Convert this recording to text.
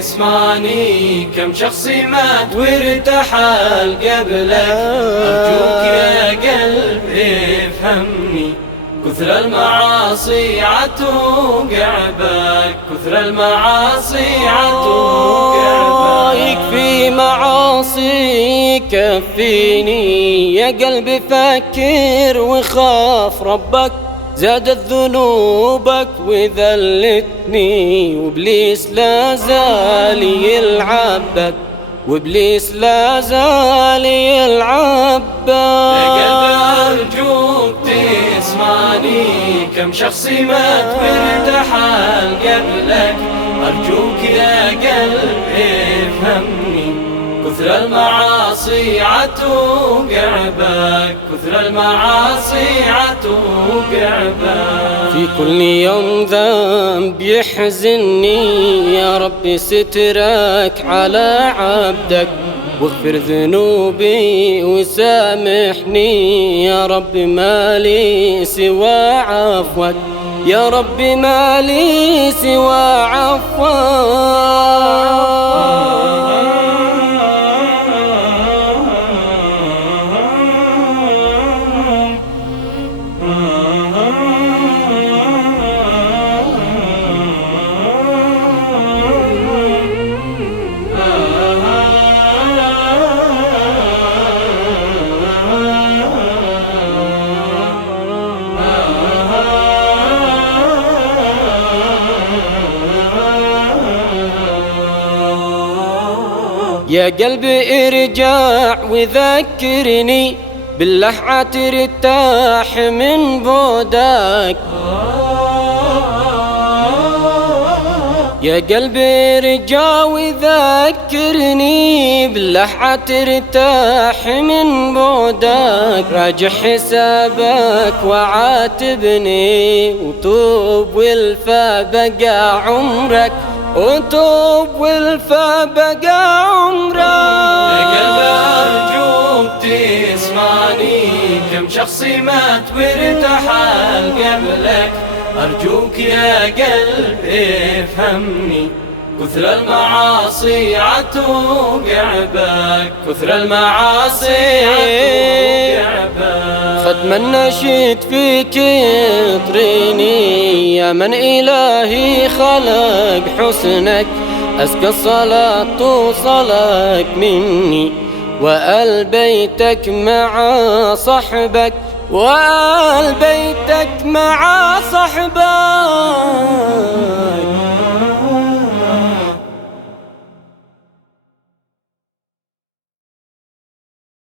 تسمعني كم شخص مات وارتحل قبلك. أرجوك يا قلبي افهمني، كثر المعاصي عتوقع بك، كثر المعاصي عتوقع بك. يكفي معاصي كفيني يا قلبي، فكر وخاف ربك. زادت ذنوبك وذلتني، وابليس لا زال يلعب بك، وابليس لا زال يلعب بك. يا قلبي أرجوك تسمعني كم شخص مات وارتحل قبلك. أرجوك يا قلبي افهمني، كثر المعاصي عتوقع بك، كثر المعاصي عتوقع بك. في كل يوم ذنب يحزني، يا ربي سترك على عبدك، واغفر ذنوبي وسامحني. يا ربي ما لي سوى عفوك، يا ربي ما لي سوى عفوك. يا قلبي ارجع وذكرني بالله ترتاح من بعدك. يا قلبي ارجع وذكرني بالله ترتاح من بعدك. راجع حسابك وعاتبني، وتوب والفا بقى عمرك، وتوب والفا بقى عمرك. يا قلبي أرجوك تسمعني كم شخص مات وارتحل قبلك. أرجوك يا قلبي افهمني، كثر المعاصي عتوقع بك، كثر المعاصي عتوقع بك. ختم النشيد فيك يطريني، يا من إلهي خلق حسنك. أزكى الصلاة توصلك مني، وآل بيتك مع صحبك، وآل بيتك مع صحبك.